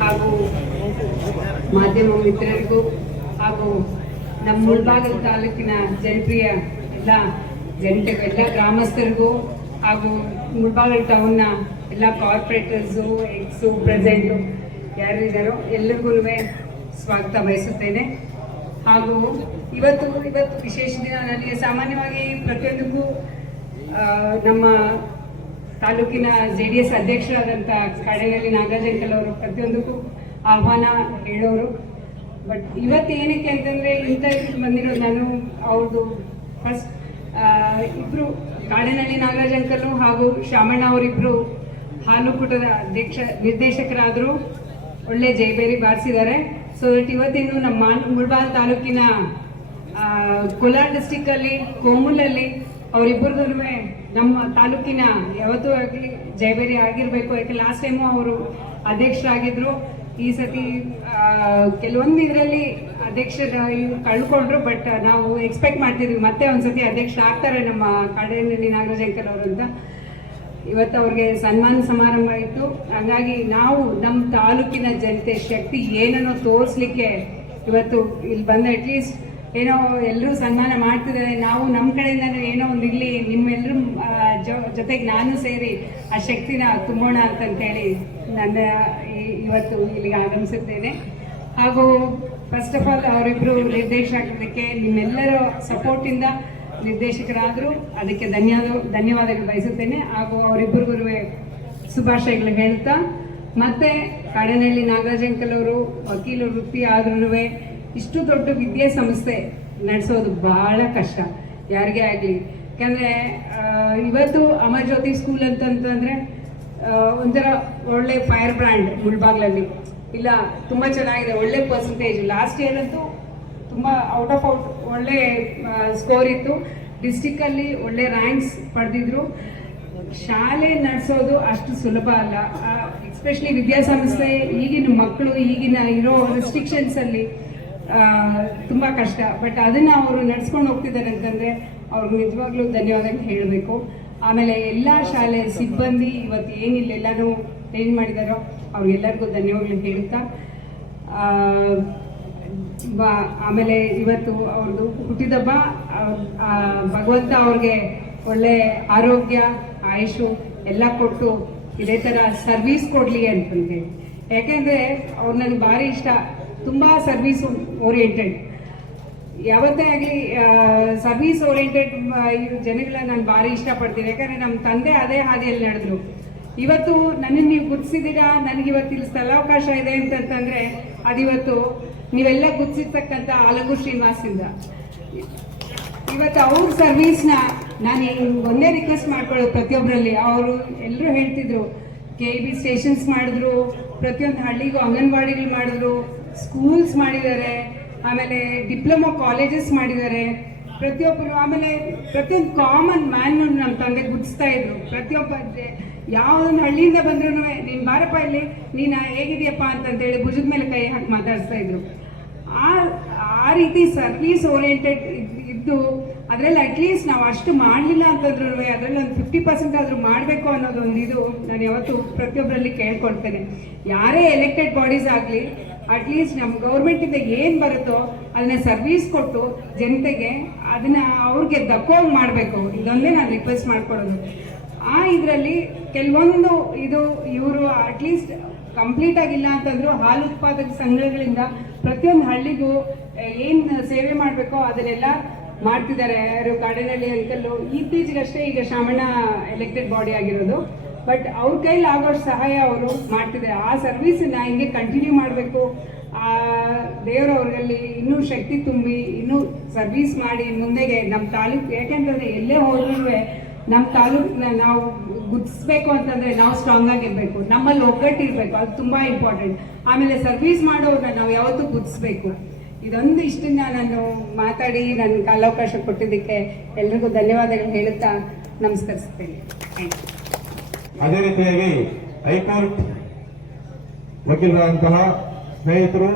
ಹಾಗೂ ಮಾಧ್ಯಮ ಮಿತ್ರರಿಗೂ ಹಾಗೂ ನಮ್ಮ ಮುಳ್ಬಾಗಲ್ ತಾಲೂಕಿನ ಜನಪ್ರಿಯ ಎಲ್ಲ ಜನತೆ ಎಲ್ಲ ಗ್ರಾಮಸ್ಥರಿಗೂ ಹಾಗೂ ಮುಳ್ಬಾಗಲ್ ಟೌನ್ನ ಎಲ್ಲ ಕಾರ್ಪೊರೇಟರ್ಸು ಎಕ್ಸು ಪ್ರೆಸೆಂಟು ಯಾರಿದ್ದಾರೋ ಎಲ್ಲರಿಗೂ ಸ್ವಾಗತ ಬಯಸುತ್ತೇನೆ. ಹಾಗೂ ಇವತ್ತು ಇವತ್ತು ವಿಶೇಷ ದಿನ ನನಗೆ ಸಾಮಾನ್ಯವಾಗಿ ಪ್ರತಿಯೊಂದಕ್ಕೂ ನಮ್ಮ ತಾಲೂಕಿನ ಜೆ ಡಿ ಎಸ್ ಅಧ್ಯಕ್ಷರಾದಂಥ ಕಡೆಯಲ್ಲಿ ನಾಗರಾಜ್ ಅಂಕಲ್ ಅವರು ಪ್ರತಿಯೊಂದಕ್ಕೂ ಆಹ್ವಾನ ಹೇಳೋರು. ಬಟ್ ಇವತ್ತು ಏನಕ್ಕೆ ಅಂತಂದ್ರೆ ಇಂಥ ಬಂದಿರೋದು ನಾನು ಅವ್ರದ್ದು ಫಸ್ಟ್ ಇಬ್ಬರು ಕಾಡೇನಹಳ್ಳಿ ನಾಗರಾಜ್ ಅಂಕಲ್ ಹಾಗೂ ಶಾಮಣ್ಣ ಅವರಿಬ್ರು ಹಾಲುಕೂಟದ ಅಧ್ಯಕ್ಷ ನಿರ್ದೇಶಕರಾದರು. ಒಳ್ಳೆ ಜೈಬೇರಿ ಬಾರಿಸಿದ್ದಾರೆ. ಸೊ ದಟ್ ಇವತ್ತಿನ್ನು ನಮ್ಮ ಮುಳ್ಬಾಲ್ ತಾಲೂಕಿನ ಕೋಲಾರ ಡಿಸ್ಟಿಕ್ ಅಲ್ಲಿ, ಕೋಮುಲಲ್ಲಿ ಅವರಿಬ್ಬರದೂ ನಮ್ಮ ತಾಲೂಕಿನ ಯಾವತ್ತೂ ಆಗಲಿ ಜೈಬೇರಿ ಆಗಿರಬೇಕು. ಯಾಕೆ ಲಾಸ್ಟ್ ಟೈಮು ಅವರು ಅಧ್ಯಕ್ಷರಾಗಿದ್ದರು ಈ ಸತಿ ಕೆಲವೊಂದು ಇದರಲ್ಲಿ ಅಧ್ಯಕ್ಷರ ಕಳ್ಕೊಂಡ್ರು ಬಟ್ ನಾವು ಎಕ್ಸ್ಪೆಕ್ಟ್ ಮಾಡ್ತಿದ್ವಿ. ಮತ್ತೆ ಒಂದ್ಸತಿ ಅಧ್ಯಕ್ಷ ಆಗ್ತಾರೆ ನಮ್ಮ ಕಾಡೇನಹಳ್ಳಿ ನಾಗರಾಜ್ ಅಂಕಲ್ ಅವರು ಅಂತ. ಇವತ್ತು ಅವ್ರಿಗೆ ಸನ್ಮಾನ ಸಮಾರಂಭ ಇತ್ತು ಹಂಗಾಗಿ ನಾವು ನಮ್ಮ ತಾಲೂಕಿನ ಜನತೆ ಶಕ್ತಿ ಏನನ್ನೋ ತೋರಿಸ್ಲಿಕ್ಕೆ ಇವತ್ತು ಇಲ್ಲಿ ಬಂದು ಅಟ್ಲೀಸ್ಟ್ ಏನೋ ಎಲ್ಲರೂ ಸನ್ಮಾನ ಮಾಡ್ತಿದ್ದಾರೆ. ನಾವು ನಮ್ಮ ಕಡೆಯಿಂದ ಏನೋ ಒಂದು ಇಲ್ಲಿ ನಿಮ್ಮೆಲ್ಲರೂ ಜೊತೆಗೆ ನಾನು ಸೇರಿ ಆ ಶಕ್ತಿನ ತುಂಬೋಣ ಅಂತಂತೇಳಿ ನನ್ನ ಇವತ್ತು ಇಲ್ಲಿಗೆ ಆಗಮಿಸುತ್ತೇನೆ. ಹಾಗೂ ಫಸ್ಟ್ ಆಫ್ ಆಲ್ ಅವರಿಬ್ಬರು ನಿರ್ದೇಶಕರಿಗೆ ನಿಮ್ಮೆಲ್ಲರ ಸಪೋರ್ಟಿಂದ ನಿರ್ದೇಶಕರಾದರು, ಅದಕ್ಕೆ ಧನ್ಯವಾದ, ಧನ್ಯವಾದಗಳು ಬಯಸುತ್ತೇನೆ. ಹಾಗೂ ಅವರಿಬ್ಬರಿಗೂ ಶುಭಾಶಯಗಳು ಹೇಳ್ತಾ ಮತ್ತೆ ಕಾಡನಹಳ್ಳಿ ನಾಗರಾಜ್ ಅಂಕಲ್ ಅವರು ವಕೀಲ ವೃತ್ತಿ ಆದ್ರೂ ಇಷ್ಟು ದೊಡ್ಡ ವಿದ್ಯಾಸಂಸ್ಥೆ ನಡೆಸೋದು ಬಹಳ ಕಷ್ಟ. ಯಾರಿಗೇ ಆಗಲಿ. ಯಾಕಂದರೆ ಇವತ್ತು ಅಮರ್ ಜ್ಯೋತಿ ಸ್ಕೂಲ್ ಅಂತಂತಂದರೆ ಒಂಥರ ಒಳ್ಳೆ ಫೈರ್ ಬ್ರ್ಯಾಂಡ್ ಮುಳ್ಬಾಗ್ಲಲ್ಲಿ. ಇಲ್ಲ, ತುಂಬ ಚೆನ್ನಾಗಿದೆ, ಒಳ್ಳೆ ಪರ್ಸೆಂಟೇಜ್ ಲಾಸ್ಟ್ ಇಯರ್ ಅಂತೂ ತುಂಬ ಔಟ್ ಆಫ್ ಔಟ್ ಒಳ್ಳೆ ಸ್ಕೋರ್ ಇತ್ತು. ಡಿಸ್ಟಿಕ್ಕಲ್ಲಿ ಒಳ್ಳೆ ರ್ಯಾಂಕ್ಸ್ ಪಡೆದಿದ್ರು. ಶಾಲೆ ನಡೆಸೋದು ಅಷ್ಟು ಸುಲಭ ಅಲ್ಲ. ಎಸ್ಪೆಷಲಿ ವಿದ್ಯಾಸಂಸ್ಥೆ ಈಗಿನ ಮಕ್ಕಳು ಈಗಿನ ಇರೋ ರೆಸ್ಟ್ರಿಕ್ಷನ್ಸ್ ಅಲ್ಲಿ ಆ, ತುಂಬಾ ಕಷ್ಟ. ಬಟ್ ಅದನ್ನ ಅವರು ನಡ್ಸ್ಕೊಂಡು ಹೋಗ್ತಿದ್ದಾರೆ ಅಂತಂದ್ರೆ ಅವ್ರಿಗೆ ನಿಜವಾಗ್ಲೂ ಧನ್ಯವಾದ ಹೇಳಬೇಕು. ಆಮೇಲೆ ಎಲ್ಲ ಶಾಲೆ ಸಿಬ್ಬಂದಿ ಇವತ್ತು ಏನಿಲ್ಲ ಎಲ್ಲಾನು ಏನ್ ಮಾಡಿದಾರೋ ಅವ್ರಿಗೆಲ್ಲರಿಗೂ ಧನ್ಯವಾದಗಳು ಹೇಳ್ತಾ ಬ- ಆಮೇಲೆ ಇವತ್ತು ಅವ್ರದ್ದು ಹುಟ್ಟಿದಬ್ಬ ಭಗವಂತ ಅವ್ರಿಗೆ ಒಳ್ಳೆ ಆರೋಗ್ಯ, ಆಯುಷು ಎಲ್ಲ ಕೊಟ್ಟು ಇದೇ ತರ ಸರ್ವಿಸ್ ಕೊಡ್ಲಿ ಅಂತಂದೆ ಯಾಕೆಂದ್ರೆ ಅವ್ರು ನನಗೆ ಭಾರಿ ಇಷ್ಟ. ತುಂಬಾ ಸರ್ವಿಸ್ ಓರಿಯೆಂಟೆಡ್ ಯಾವತ್ತೇ ಆಗಲಿ ಸರ್ವಿಸ್ ಓರಿಯೆಂಟೆಡ್ ಜನಗಳನ್ನ ನಾನು ಭಾರಿ ಇಷ್ಟಪಡ್ತೀನಿ. ಯಾಕಂದ್ರೆ ನಮ್ಮ ತಂದೆ ಅದೇ ಹಾದಿಯಲ್ಲಿ ನಡೆದ್ರು. ಇವತ್ತು ನನ್ನನ್ನು ನೀವು ಗುರ್ತಿಸಿದ್ದೀರಾ? ನನಗೆ ಇವತ್ತು ಇಲ್ಲಿ ಸ್ಥಳಾವಕಾಶ ಇದೆ ಅಂತಂತಂದ್ರೆ ಅದಿವತ್ತು ನೀವೆಲ್ಲ ಗುರ್ತಿರ್ತಕ್ಕಂಥ ಅಲಗು ಶ್ರೀನಿವಾಸಿಂದ. ಇವತ್ತು ಅವ್ರ ಸರ್ವಿಸ್ನ ನಾನು ಒಂದೇ ರಿಕ್ವೆಸ್ಟ್ ಮಾಡ್ಕೊಳ್ಳೋದು ಪ್ರತಿಯೊಬ್ಬರಲ್ಲಿ ಅವರು ಎಲ್ಲರೂ ಹೇಳ್ತಿದ್ರು, ಕೆ ಬಿ ಸ್ಟೇಷನ್ಸ್ ಮಾಡಿದ್ರು, ಪ್ರತಿಯೊಂದು ಹಳ್ಳಿಗೂ ಅಂಗನವಾಡಿಗಳು ಮಾಡಿದ್ರು ಸ್ಕೂಲ್ಸ್ ಮಾಡಿದ್ದಾರೆ, ಆಮೇಲೆ ಡಿಪ್ಲೊಮಾ ಕಾಲೇಜಸ್ ಮಾಡಿದ್ದಾರೆ. ಪ್ರತಿಯೊಬ್ಬರು ಆಮೇಲೆ ಪ್ರತಿಯೊಂದು ಕಾಮನ್ ಮ್ಯಾನ್ ನಮ್ಮ ತಂದೆ ಗುರ್ತಿಸ್ತಾ ಇದ್ರು ಪ್ರತಿಯೊಬ್ಬ ಯಾವ್ದೊಂದು ಹಳ್ಳಿಯಿಂದ ಬಂದ್ರು ನೀನ್ ಬಾರಪ್ಪ ಇಲ್ಲಿ, ನೀನು ಹೇಗಿದೆಯಪ್ಪ ಅಂತಂತೇಳಿ ಭುಜದ ಮೇಲೆ ಕೈ ಹಾಕಿ ಮಾತಾಡ್ತಾ ಇದ್ರು. ಆ ಆ ರೀತಿ ಸರ್ವಿಸ್ ಓರಿಯೆಂಟೆಡ್ ಇದ್ದು ಅದರಲ್ಲಿ ಅಟ್ಲೀಸ್ಟ್ ನಾವು ಅಷ್ಟು ಮಾಡಲಿಲ್ಲ ಅಂತಂದ್ರೂ ಅದರಲ್ಲಿ ಒಂದು ಫಿಫ್ಟಿ ಪರ್ಸೆಂಟ್ ಆದರೂ ಮಾಡಬೇಕು ಅನ್ನೋದು ಒಂದು ಇದು ನಾನು ಯಾವತ್ತು ಪ್ರತಿಯೊಬ್ಬರಲ್ಲಿ ಕೇಳ್ಕೊಳ್ತೇನೆ. ಯಾರೇ ಎಲೆಕ್ಟೆಡ್ ಬಾಡೀಸ್ ಆಗಲಿ ಅಟ್ಲೀಸ್ಟ್ ನಮ್ಮ ಗೌರ್ಮೆಂಟಿಂದ ಏನು ಬರುತ್ತೋ ಅದನ್ನ ಸರ್ವಿಸ್ ಕೊಟ್ಟು ಜನತೆಗೆ ಅದನ್ನ ಅವ್ರಿಗೆ ದಕ್ಕೋಂಗ್ ಮಾಡಬೇಕು. ಇದೊಂದೇ ನಾನು ರಿಕ್ವೆಸ್ಟ್ ಮಾಡ್ಕೊಳ್ಳೋದು ಆ ಇದರಲ್ಲಿ ಕೆಲವೊಂದು ಇದು ಇವರು ಅಟ್ಲೀಸ್ಟ್ ಕಂಪ್ಲೀಟ್ ಆಗಿಲ್ಲ ಅಂತಂದ್ರು ಹಾಲು ಉತ್ಪಾದಕ ಸಂಘಗಳಿಂದ ಪ್ರತಿಯೊಂದು ಹಳ್ಳಿಗೂ ಏನ್ ಸೇವೆ ಮಾಡಬೇಕೋ ಅದನ್ನೆಲ್ಲ ಮಾಡ್ತಿದ್ದಾರೆ. ಯಾರು ಕಾಡಿನಲ್ಲಿ ಅಂಕಲ್ಲು ಇತ್ತೀಚೆಗಷ್ಟೇ ಈಗ ಶಾಮಣ್ಣ ಎಲೆಕ್ಟೆಡ್ ಬಾಡಿ ಆಗಿರೋದು. ಬಟ್ ಅವ್ರ ಕೈಲಿ ಆಗೋಷ್ಟು ಸಹಾಯ ಅವರು ಮಾಡ್ತಿದ್ದಾರೆ ಆ ಸರ್ವಿಸನ್ನ ಹಿಂಗೆ ಕಂಟಿನ್ಯೂ ಮಾಡಬೇಕು. ಆ ದೇವರವ್ರಲ್ಲಿ ಇನ್ನೂ ಶಕ್ತಿ ತುಂಬಿ, ಇನ್ನೂ ಸರ್ವಿಸ್ ಮಾಡಿ ಮುಂದೆಗೆ ನಮ್ಮ ತಾಲೂಕು ಯಾಕೆಂತಂದ್ರೆ ಎಲ್ಲೇ ಹೋದ್ರೂ ನಮ್ಮ ತಾಲೂಕನ್ನ ನಾವು ಗುರ್ತಿಸ್ಬೇಕು ಅಂತಂದ್ರೆ ನಾವು ಸ್ಟ್ರಾಂಗ್ ಆಗಿರ್ಬೇಕು ನಮ್ಮಲ್ಲಿ ಒಗ್ಗಟ್ಟು ಇರಬೇಕು. ಅದು ತುಂಬಾ ಇಂಪಾರ್ಟೆಂಟ್ ಆಮೇಲೆ ಸರ್ವಿಸ್ ಮಾಡೋರನ್ನ ನಾವು ಯಾವತ್ತೂ ಗುರ್ತಿಸ್ಬೇಕು. ಇದೊಂದು ಇಷ್ಟನ್ನ ನಾನು ಮಾತಾಡಿ ನನ್ನ ಕಾಲಾವಕಾಶ ಕೊಟ್ಟಿದ್ದಕ್ಕೆ ಎಲ್ರಿಗೂ ಧನ್ಯವಾದಗಳು ಹೇಳುತ್ತಾ ನಮಸ್ಕರಿಸ್ತೇನೆ. ಅದೇ ರೀತಿಯಾಗಿ ಹೈಕೋರ್ಟ್ ವಕೀಲರಾದಂತಹ ಸ್ನೇಹಿತರು